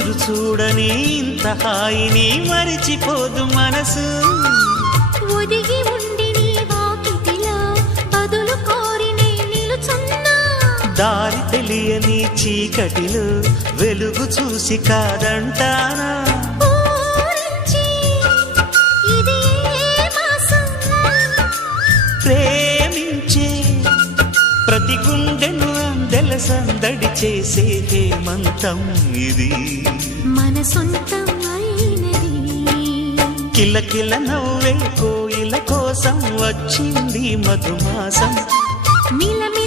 ఎదురు చూడని ఇంత హాయిని మరిచిపోదు మనసు. ఒదిగి ఉండి నీ వాకిటిలో బదులు కోరి నే నిలుచున్నా. దారి తెలియని చీకటిలో వెలుగు చూసి కాదంటానా. ఊరించి ఇది ఏ మాసం? ప్రేమించే ప్రతి గుండెను అందెల సందడి చేసే హేమంతం ఇది. మన సొంతం అయినది. కిలకిల నవ్వే కోయిల కోసం వచ్చింది మధుమాసం. మిలమిల